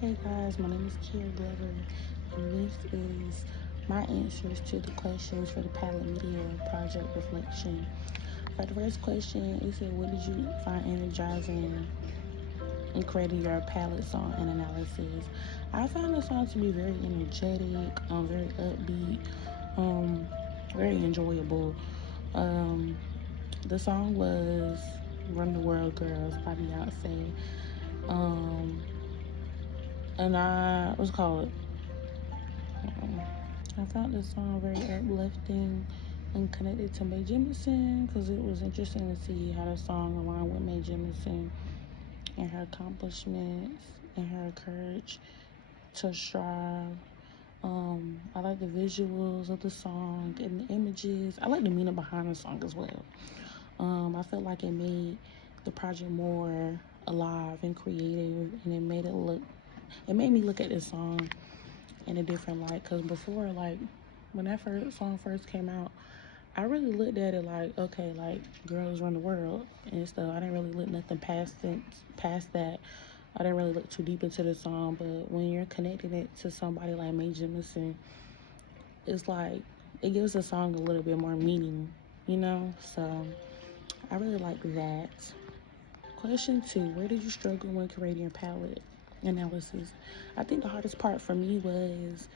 Hey guys, my name is Kiara Glover, and this is my answers to the questions for the Padlet Media Project Reflection. For the first question, it said, what did you find energizing in creating your Padlet song and analysis? I found the song to be very energetic, very upbeat, um, very enjoyable. Um, the song was Run the World Girls by Beyonce. Um, and I, what's it called? I found this song very uplifting and connected to Mae Jemison because it was interesting to see how the song aligned with Mae Jemison and her accomplishments and her courage to strive. I like the visuals of the song and the images. I like the meaning behind the song as well. I felt like it made the project more alive and creative, and it made me look at this song in a different light. Because before, like, when that first song first came out, I really looked at it like, okay, like, girls run the world and stuff. I didn't really look nothing past that. I didn't really look too deep into the song. But when you're connecting it to somebody like Mae Jemison, it's like it gives the song a little bit more meaning, you know. So I really like that. Question 2, where did you struggle when creating your palette analysis? I think the hardest part for me was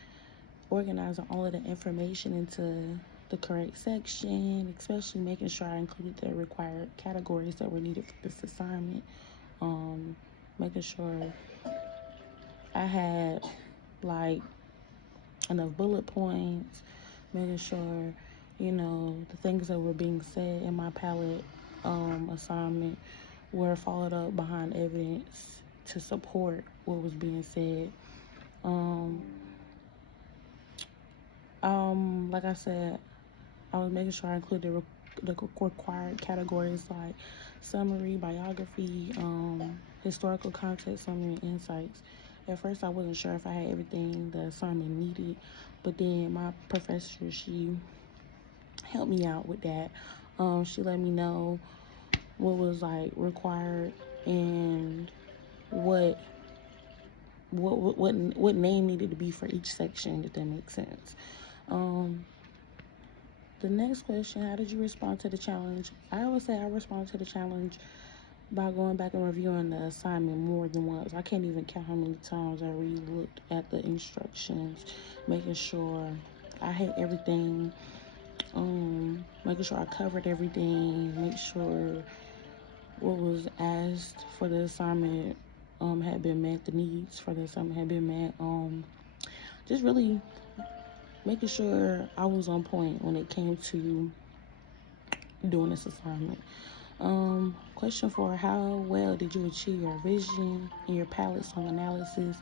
organizing all of the information into the correct section, especially making sure I included the required categories that were needed for this assignment. Making sure I had like enough bullet points, making sure, the things that were being said in my palette assignment were followed up behind evidence to support what was being said. Like I said, I was making sure I included the required categories like summary, biography, historical context, summary, and insights. At first, I wasn't sure if I had everything the assignment needed, but then my professor, she helped me out with that. She let me know what was like required and what name needed to be for each section, if that makes sense. The next question, how did you respond to the challenge? I would say I responded to the challenge by going back and reviewing the assignment more than once. I can't even count how many times I re-looked at the instructions, making sure I had everything, making sure I covered everything, make sure what was asked for the assignment had been met, the needs for the assignment had been met. Just really making sure I was on point when it came to doing this assignment. Question 4, how well did you achieve your vision and your palette song analysis?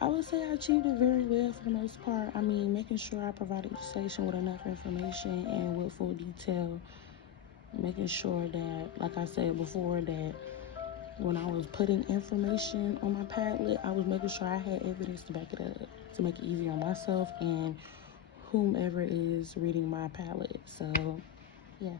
I would say I achieved it very well for the most part. I mean, making sure I provided each section with enough information and with full detail. Making sure that, like I said before, that when I was putting information on my Padlet, I was making sure I had evidence to back it up to make it easier on myself and whomever is reading my Padlet. So, yeah.